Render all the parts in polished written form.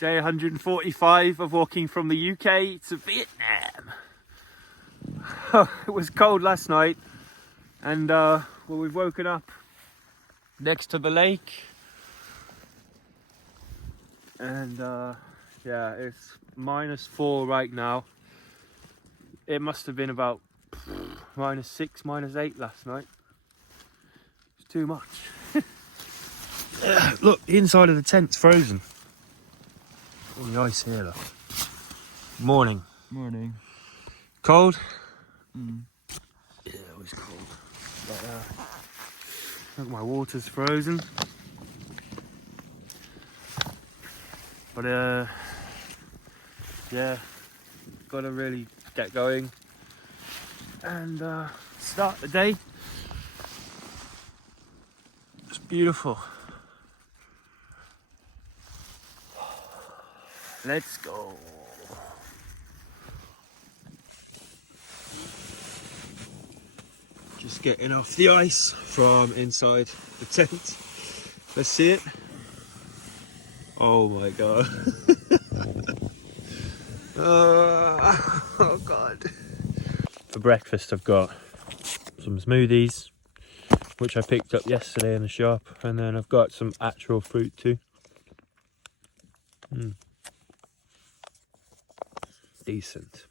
Day 145 of walking from the UK to Vietnam. It was cold last night, and well, we've woken up next to the lake, and yeah, it's -4 right now. It must have been about -6, -8 last night. It's too much. Look, the inside of the tent's frozen. All the ice here, look. Morning. Morning. Cold? Mm. Yeah, it was cold. But, look, my water's frozen. But yeah, gotta really get going and start the day. It's beautiful. Let's go. Just getting off the ice from inside the tent. Let's see it. Oh my god. Oh god. For breakfast I've got some smoothies, which I picked up yesterday in the shop, and then I've got some actual fruit too. Decent.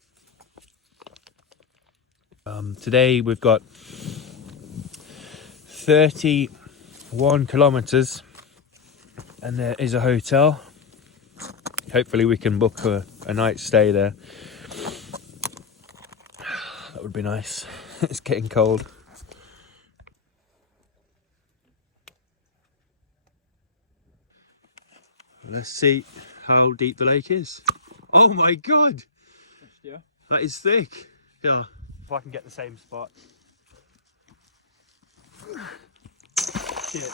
Today we've got 31 kilometers, and there is a hotel. Hopefully we can book a night's stay there. That would be nice. It's getting cold. Let's see how deep the lake is. Oh my god! Yeah. That is thick. Yeah. If I can get the same spot. Shit.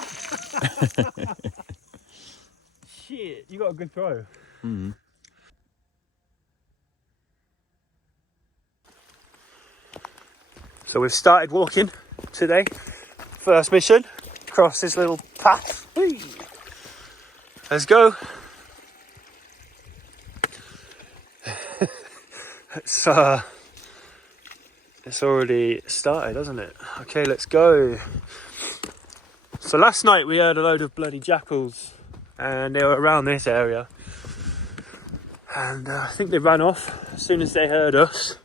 Shit, you got a good throw. Mm. So we've started walking today. First mission, across this little path. Whee! Let's go. It's already started, hasn't it? Okay, let's go. So last night we heard a load of bloody jackals, and they were around this area, and I think they ran off as soon as they heard us.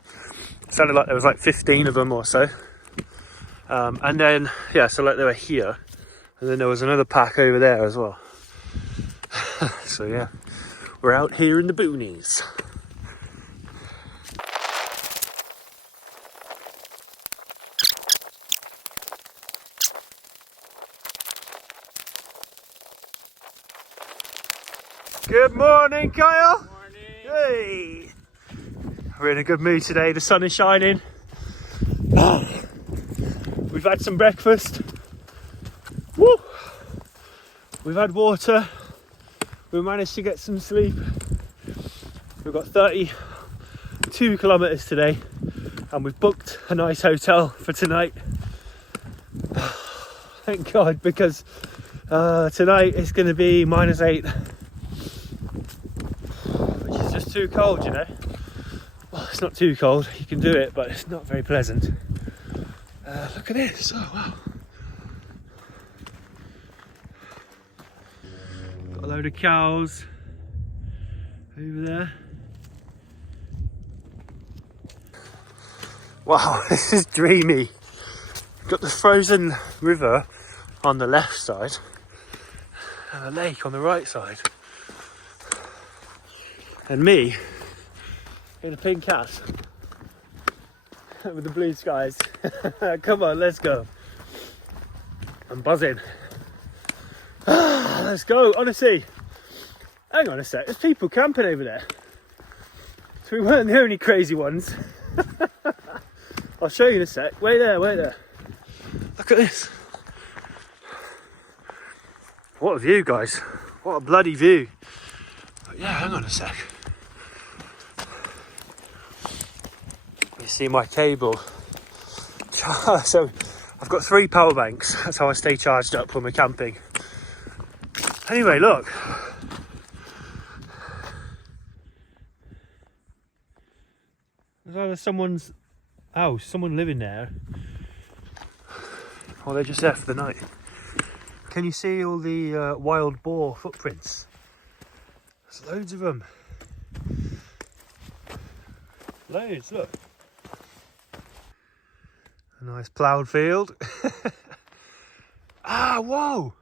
It sounded like there was like 15 of them or so, and then yeah, so like they were here, and then there was another pack over there as well. So yeah, we're out here in the boonies. Good morning, Kyle. Morning. Hey. We're in a good mood today. The sun is shining. We've had some breakfast. Woo. We've had water. We managed to get some sleep. We've got 32 kilometers today, and we've booked a nice hotel for tonight. Thank God, because tonight it's going to be -8. It's too cold, you know. Well, it's not too cold, you can do it, but it's not very pleasant. Look at this. Oh wow, got a load of cows over there. Wow, this is dreamy. Got the frozen river on the left side and a lake on the right side. And me in a pink hat with the blue skies. Come on, let's go. I'm buzzing. Let's go. Honestly, hang on a sec, there's people camping over there. So we weren't the only crazy ones. I'll show you in a sec. Wait there, wait there. Look at this. What a view, guys. What a bloody view. But yeah, hang on a sec. You see my cable. So I've got 3 power banks. That's how I stay charged up when we're camping. Anyway, look. It's either someone's house, someone living there, or they're just there for the night. Can you see all the wild boar footprints? There's loads of them. Loads, look. A nice ploughed field. Ah, whoa!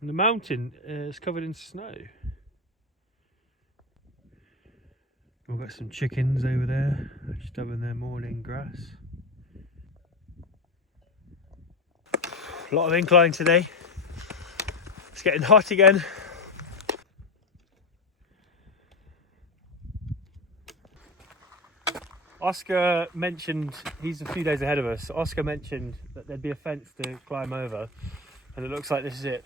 And the mountain is covered in snow. We've got some chickens over there, just having their morning grass. A lot of incline today. It's getting hot again. Oscar mentioned, he's a few days ahead of us, Oscar mentioned that there'd be a fence to climb over, and it looks like this is it.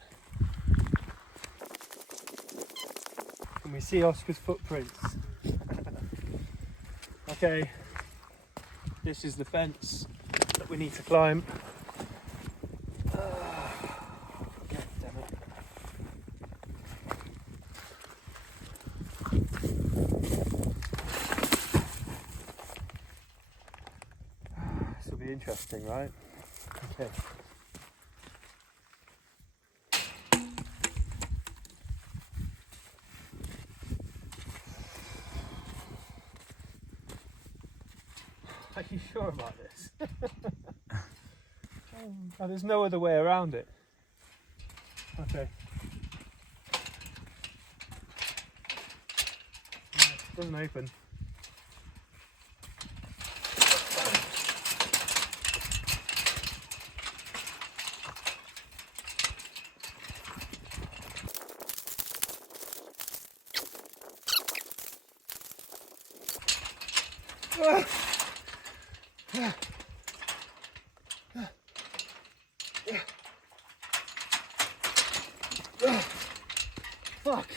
Can we see Oscar's footprints? Okay, this is the fence that we need to climb. Okay, damn it. This will be interesting, right? Okay. Are you sure about this? Oh, there's no other way around it. Okay. It doesn't open. Fuck.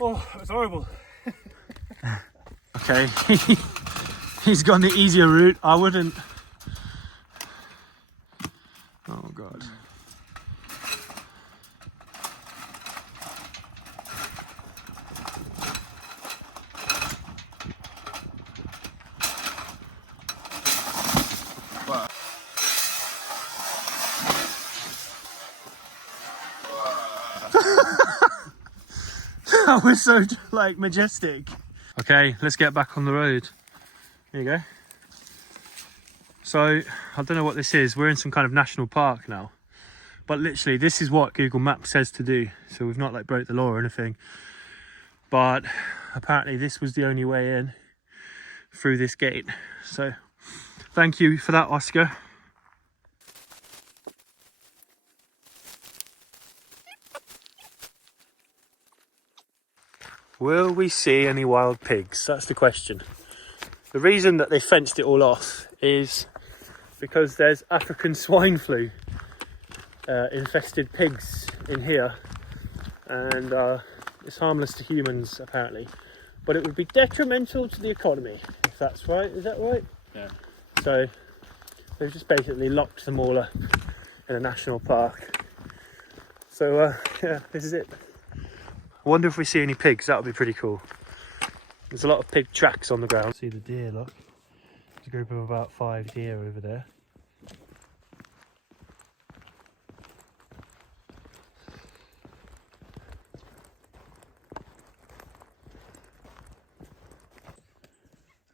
Oh, it was horrible. Okay, he's gone the easier route. I wouldn't. Oh God. That was so like majestic. Okay, let's get back on the road. Here you go. So I don't know what this is. We're in some kind of national park now, but literally this is what Google Maps says to do. So we've not like broke the law or anything, but apparently this was the only way in through this gate. So thank you for that, Oscar. Will we see any wild pigs? That's the question. The reason that they fenced it all off is because there's African swine flu infested pigs in here, and it's harmless to humans apparently, but it would be detrimental to the economy, if that's right. Is that right? Yeah. So they've just basically locked them all up in a national park. So yeah, this is it. I wonder if we see any pigs. That would be pretty cool. There's a lot of pig tracks on the ground. See the deer, look. There's a group of about 5 deer over there.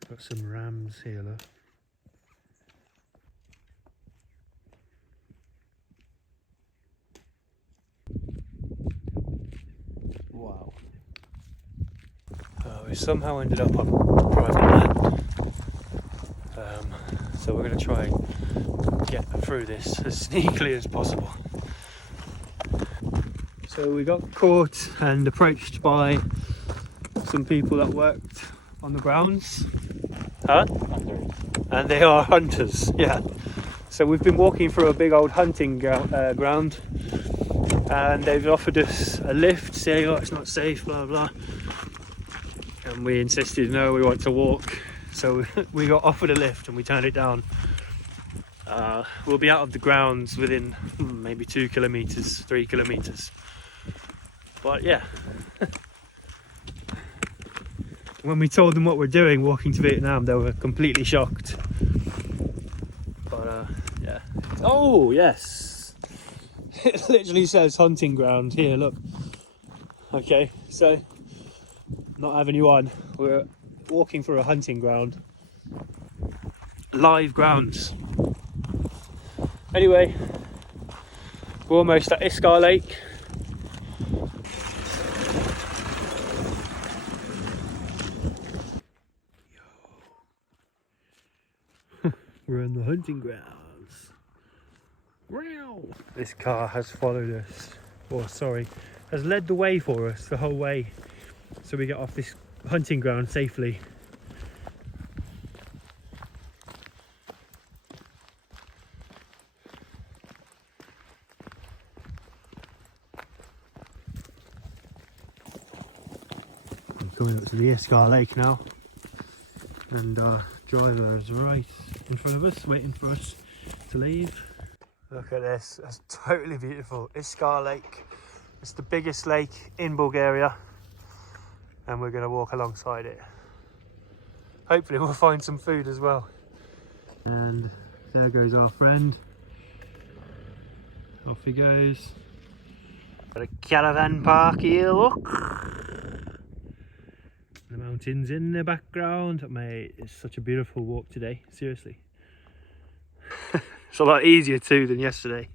Got some rams here, look. Wow. We somehow ended up on private land. So we're going to try and get through this as sneakily as possible. So we got caught and approached by some people that worked on the grounds. Huh? Hunters. And they are hunters, yeah. So we've been walking through a big old hunting ground, and they've offered us a lift, saying, oh, it's not safe, blah blah. And we insisted, no, we want to walk. So we got offered a lift and we turned it down. We'll be out of the grounds within maybe 2 kilometers, 3 kilometers. But yeah. when we told them what we're doing, walking to Vietnam, they were completely shocked. But yeah. Oh yes, it literally says hunting ground here. Look. Okay, so not having you on. We're walking through a hunting ground. Live grounds. Anyway, we're almost at Iskar Lake. We're in the hunting grounds. Wow. This car has followed us, or sorry, has led the way for us the whole way, so we get off this hunting ground safely. I'm coming up to the Iskar Lake now, and our driver is right in front of us, waiting for us to leave. Look at this, that's totally beautiful. Iskar Lake, it's the biggest lake in Bulgaria, and we're going to walk alongside it. Hopefully we'll find some food as well. And there goes our friend. Off he goes. Got a caravan park here, look. The mountains in the background. Mate, it's such a beautiful walk today, seriously. It's a lot easier too than yesterday.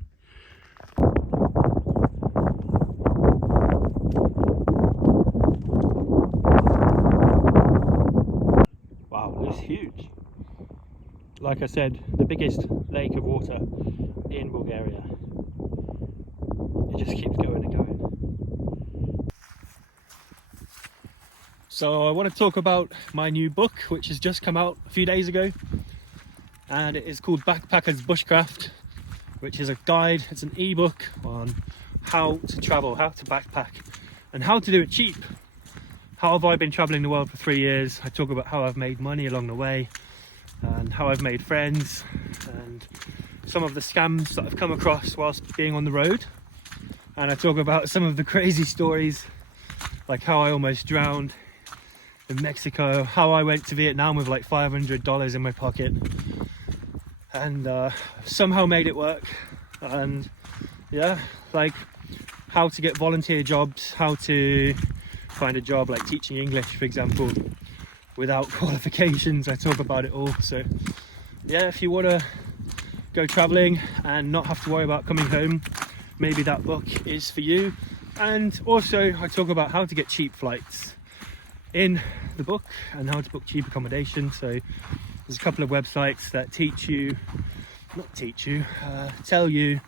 Wow, it's huge. Like I said, the biggest lake of water in Bulgaria. It just keeps going and going. So I want to talk about my new book, which has just come out a few days ago. And it is called Backpackers Bushcraft, which is a guide, it's an ebook on how to travel, how to backpack, and how to do it cheap. How have I been traveling the world for 3 years? I talk about how I've made money along the way, and how I've made friends, and some of the scams that I've come across whilst being on the road. And I talk about some of the crazy stories, like how I almost drowned in Mexico, how I went to Vietnam with like $500 in my pocket, and somehow made it work. And yeah, like how to get volunteer jobs, how to find a job like teaching English, for example, without qualifications. I talk about it all. So yeah, if you want to go traveling and not have to worry about coming home, maybe that book is for you. And also I talk about how to get cheap flights in the book and how to book cheap accommodation. So there's a couple of websites that tell you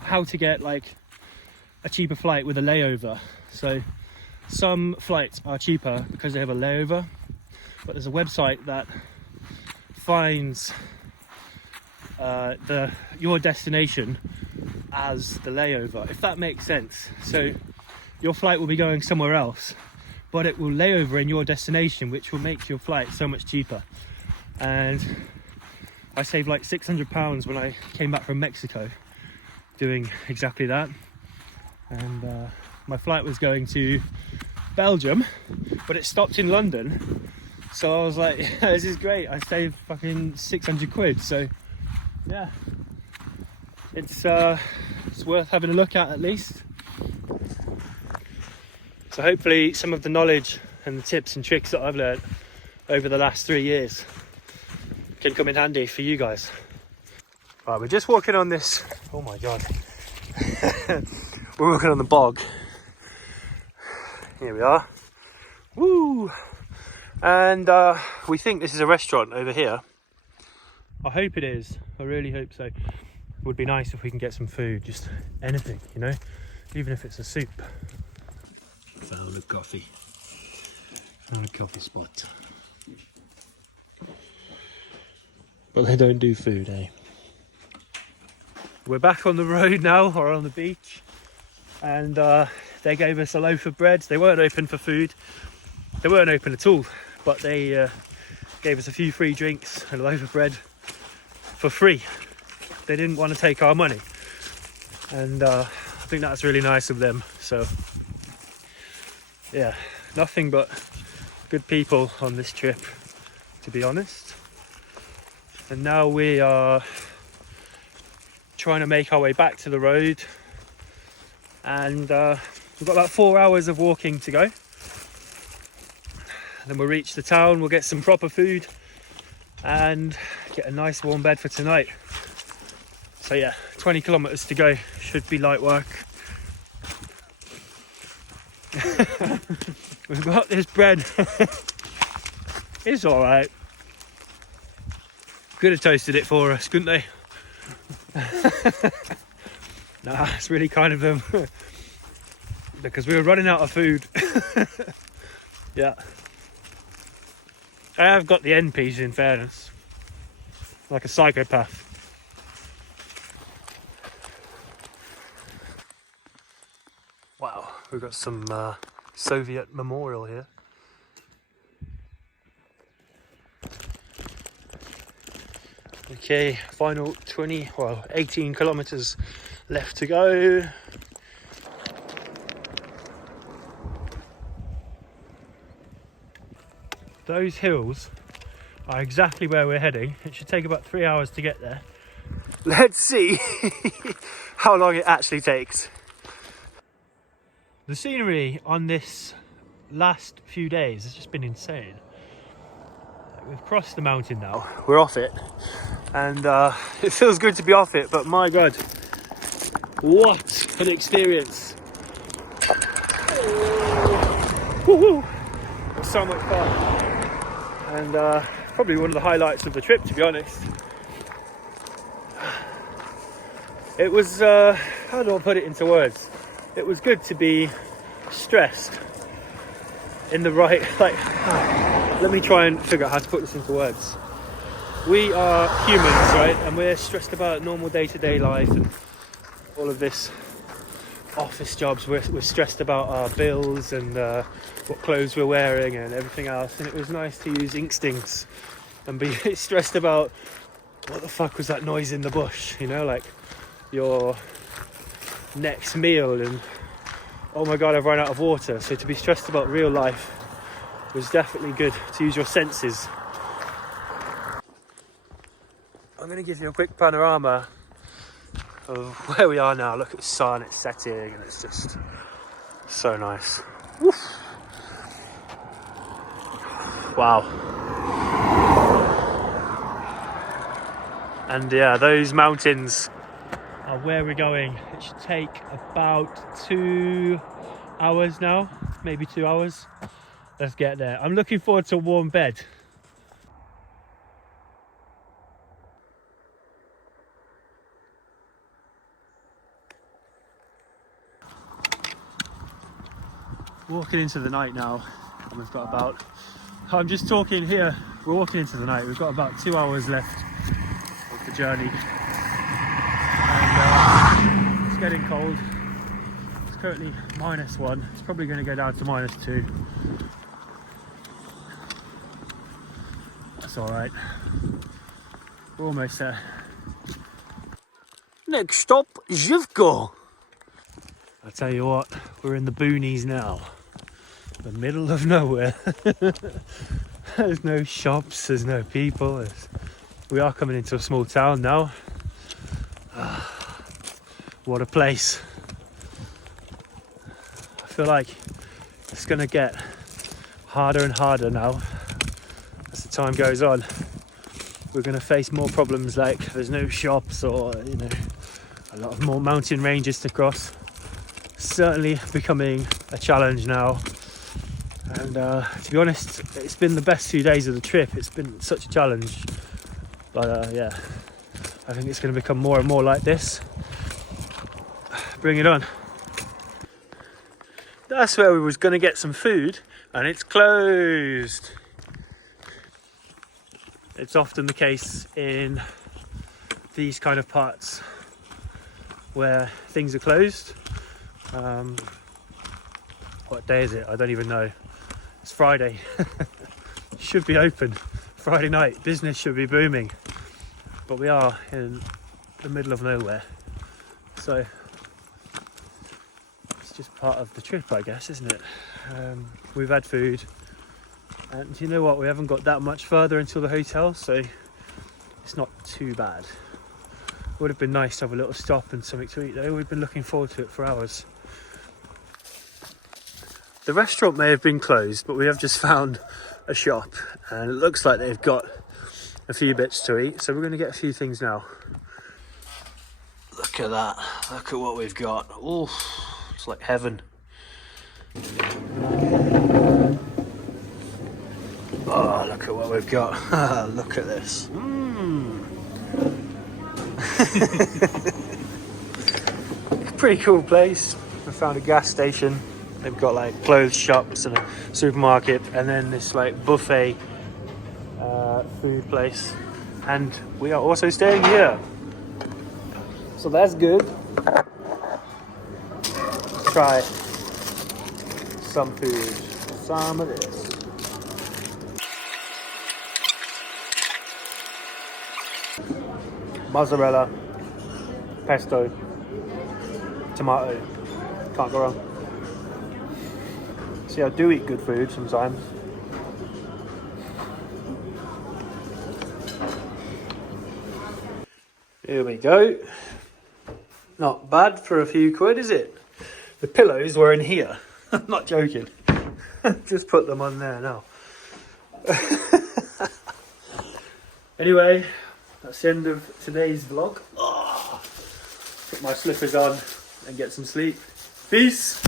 how to get like a cheaper flight with a layover. So some flights are cheaper because they have a layover, but there's a website that finds your destination as the layover, if that makes sense. So your flight will be going somewhere else, but it will lay over in your destination, which will make your flight so much cheaper. And I saved like £600 when I came back from Mexico doing exactly that. And my flight was going to Belgium, but it stopped in London. So I was like, yeah, this is great. I saved fucking 600 quid. So yeah, it's worth having a look at least. So hopefully some of the knowledge and the tips and tricks that I've learned over the last 3 years can come in handy for you guys. Right, we're just walking on this, oh my god. We're walking on the bog. Here we are. Woo! And we think this is a restaurant over here. I hope it is. I really hope so. It would be nice if we can get some food, just anything, you know, even if it's a soup. Found a coffee spot. But they don't do food, eh? We're back on the road now, or on the beach, and they gave us a loaf of bread. They weren't open for food, they weren't open at all, but they gave us a few free drinks and a loaf of bread for free. They didn't want to take our money, and I think that's really nice of them. So yeah, nothing but good people on this trip, to be honest. And now we are trying to make our way back to the road, and we've got about 4 hours of walking to go. Then we'll reach the town, we'll get some proper food and get a nice warm bed for tonight. So yeah, 20 kilometers to go, should be light work. We've got this bread. It's all right. Could have toasted it for us, couldn't they? Nah, it's really kind of them. Because we were running out of food. Yeah. I have got the end piece, in fairness. Like a psychopath. Wow, we've got some Soviet memorial here. Okay, final 18 kilometers left to go. Those hills are exactly where we're heading. It should take about 3 hours to get there. Let's see how long it actually takes. The scenery on this last few days has just been insane. We've crossed the mountain now, we're off it, and it feels good to be off it, but my god, what an experience. Woohoo! It was so much fun. And probably one of the highlights of the trip, to be honest. It was, how do I put it into words? It was good to be stressed in the right, let me try and figure out how to put this into words. We are humans, right? And we're stressed about normal day-to-day life and all of this office jobs. We're stressed about our bills and what clothes we're wearing and everything else, and it was nice to use instincts and be stressed about what the fuck was that noise in the bush, you know, like your next meal, and oh my god, I've run out of water. So to be stressed about real life was definitely good, to use your senses. I'm going to give you a quick panorama of where we are now. Look at the sun, it's setting, and it's just so nice. Woof. Wow. And yeah, those mountains are where we're going. It should take about 2 hours now, maybe 2 hours. Let's get there. I'm looking forward to a warm bed. Walking into the night now, and we've got about, I'm just talking here, we're walking into the night, we've got about 2 hours left of the journey, and it's getting cold. It's currently -1, it's probably going to go down to -2. That's alright, we're almost there. Next stop, Zhivko. I tell you what, we're in the boonies now. The middle of nowhere. There's no shops, there's no people. We are coming into a small town now. What a place. I feel like it's gonna get harder and harder now as the time goes on. We're gonna face more problems, like there's no shops, or you know, a lot of more mountain ranges to cross. Certainly becoming a challenge now. And to be honest, it's been the best 2 days of the trip. It's been such a challenge, but yeah, I think it's going to become more and more like this. Bring it on. That's where we was going to get some food, and it's closed. It's often the case in these kind of parts where things are closed. What day is it? I don't even know. It's Friday. Should be open. Friday night, business should be booming. But we are in the middle of nowhere. So it's just part of the trip, I guess, isn't it? We've had food, and you know what? We haven't got that much further until the hotel, so it's not too bad. Would have been nice to have a little stop and something to eat though. We've been looking forward to it for hours. The restaurant may have been closed, but we have just found a shop, and it looks like they've got a few bits to eat, so we're going to get a few things now. Look at that. Look at what we've got. Oh, it's like heaven. Oh, look at what we've got. Look at this. Pretty cool place. We found a gas station. They've got like clothes shops and a supermarket, and then this like buffet food place. And we are also staying here, so that's good. Let's try some food. Some of this. Mozzarella, pesto, tomato. Can't go wrong. See, I do eat good food sometimes. Here we go. Not bad for a few quid, is it? The pillows were in here. I'm not joking. Just put them on there now. Anyway, that's the end of today's vlog. Put my slippers on and get some sleep. Peace.